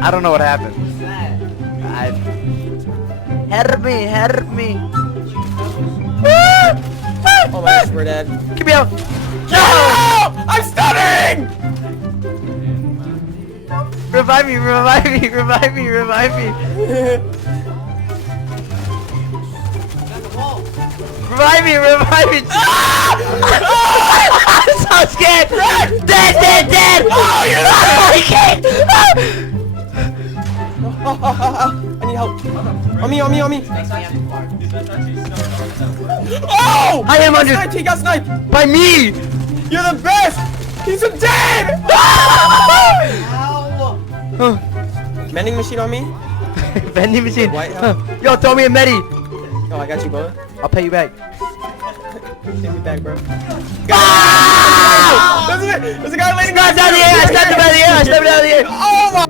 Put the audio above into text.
I don't know what happened. Help me, help me. Oh my gosh, we're dead. Get me out. No! I'm stuttering! Revive me, revive me, revive me, revive me. Revive me, revive me. I'm so scared. Dead, dead, dead. Oh, you're I need help. On me, on me, on me. Oh! I am under. He got sniped. By me. You're the best. He's dead. Vending machine on me. Vending machine. White help. Yo, throw me a medi. Oh, I got you, bro. I'll pay you back. Take me back, bro. Ah! There's a guy laying Snap down the air! I snapped him out of the air! I snapped him out of the air! Oh my!